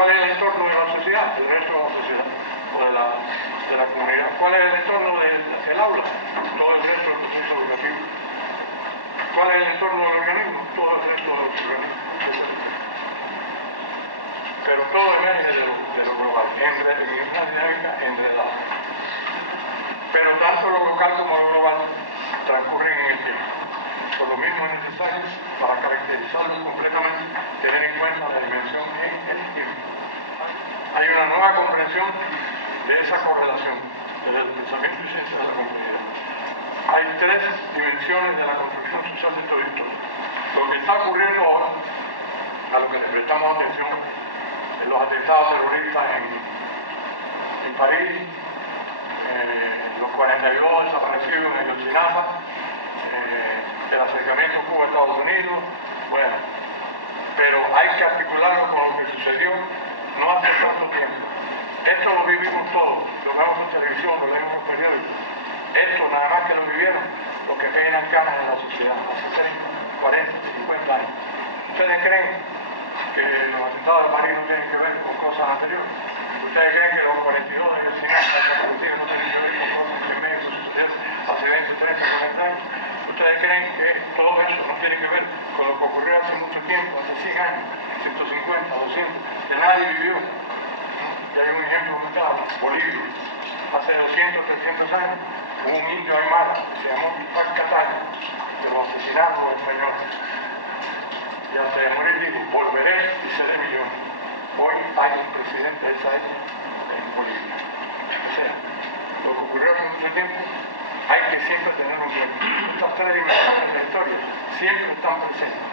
¿Cuál es el entorno de la sociedad? El resto de la sociedad o de la comunidad. ¿Cuál es el entorno del aula? Todo el resto del proceso educativo. ¿Cuál es el entorno del organismo? Todo el resto de los organismos. Pero todo emerge de lo global, en una dinámica enredada. Pero tanto lo local como lo global transcurren en el tiempo. Por lo mismo es necesario, para caracterizarlo completamente, tener en cuenta la dimensión en el tiempo. Hay una nueva comprensión de esa correlación desde el pensamiento y ciencia de la complejidad. Hay tres dimensiones de la construcción social de todo esto. Lo que está ocurriendo ahora, a lo que le prestamos atención, en los atentados terroristas en París, los 42 desaparecidos en Ayotzinapa, el acercamiento Cuba-Estados Unidos, bueno, pero hay que articularlo con lo que sucedió no hace tanto tiempo. Esto lo vivimos todos, lo vemos en televisión, lo leemos en los periódicos. Esto nada más que lo vivieron los que peinan canas en la sociedad hace 30, 40, 50 años. ¿Ustedes creen que los atentados de París no tienen que ver con cosas anteriores? ¿Ustedes creen que los 42 de Ayotzinapa desaparecidos no tienen que ver con cosas que en México sucedieron hace 20, 30, 40 años? ¿Ustedes creen que todo eso no tiene que ver con lo que ocurrió hace mucho tiempo, hace 100 años, 150, 200, que nadie vivió? Y hay un ejemplo muy claro, Bolivia. Hace 200, 300 años hubo un indio aymara que se llamó Tupac Katari, que lo asesinaron los españoles. Y antes de morir dijo, volveré y seré millones. Hoy hay un presidente de esa etnia en Bolivia. O sea, lo que ocurrió hace mucho tiempo hay que siempre tenerlo en cuenta. Estas tres dimensiones de la historia siempre están presentes.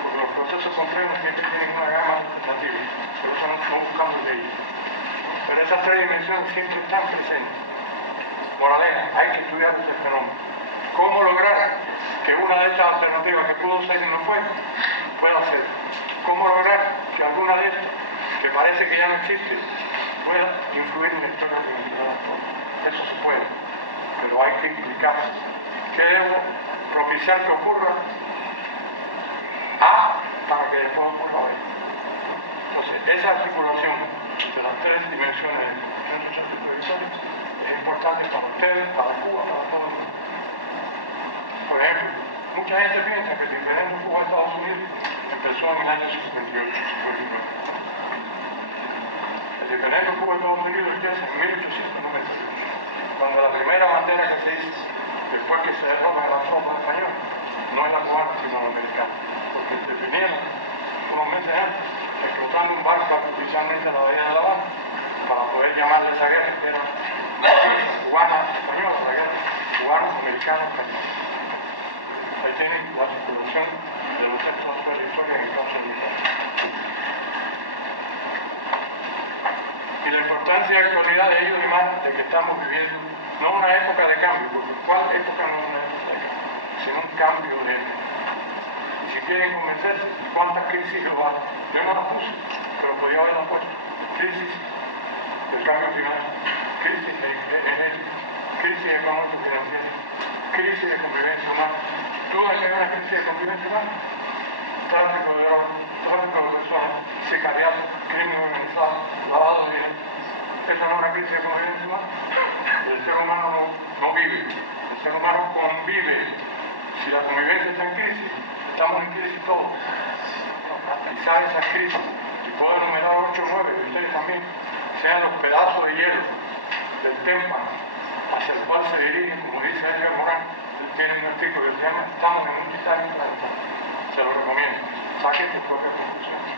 Porque los procesos complejos siempre tienen una gama alternativa, por eso no buscamos de ellos. Pero esas tres dimensiones siempre están presentes. Moraleja, hay que estudiar este fenómeno. ¿Cómo lograr que una de estas alternativas que pudo ser y no fue, pueda ser? ¿Cómo lograr que alguna de estas, que parece que ya no existe, pueda influir en la historia de la humanidad? Eso se puede, pero hay que implicarse. ¿Qué debo propiciar que ocurra? A, para que después ocurra B. Entonces, esa articulación de las tres dimensiones de la construcción social de la historia es importante para ustedes, para Cuba, para todo el mundo. Por ejemplo, mucha gente piensa que el diferendo Cuba-Estados Unidos empezó en el año 58, 59. El diferendo Cuba-Estados Unidos empieza en 1898, cuando la primera bandera que se hizo, después que se derrota a la tropa española, no es la cubana, sino la americana, porque definieron unos meses antes, explotando un barco artificialmente en la bahía de La Habana, para poder llamarle a esa guerra, que era la guerra cubana-española, la guerra cubano-americana-española. Ahí tienen la articulación de los textos de la historia en el caso de Italia. Y la importancia y actualidad de ello, además, de que estamos viviendo no una época de cambio, porque ¿cuál época no es una época de cambio? Sino un cambio de época. Y si quieren convencerse, ¿cuántas crisis globales? Yo no las puse, pero podía haberlas puesto. Crisis del cambio climático, crisis energética, crisis económico-financiera, crisis de convivencia humana. ¿Tú has tenido una crisis de convivencia humana? Tráfico de drogas, tráfico de personas, sicariato, crimen organizado, lavado de dinero. ¿Eso no es una crisis de convivencia humana? El ser humano no vive, el ser humano convive. Si la convivencia está en crisis, estamos en crisis todos. Analizar esas crisis, y puedo enumerar 8 o 9, y ustedes también, sean los pedazos de hielo del témpano hacia el cual se dirigen, como dice Edgar Morin, él tiene un artículo que se llama Estamos en un Titanic planetario. Se lo recomiendo. Saquen sus propias conclusiones.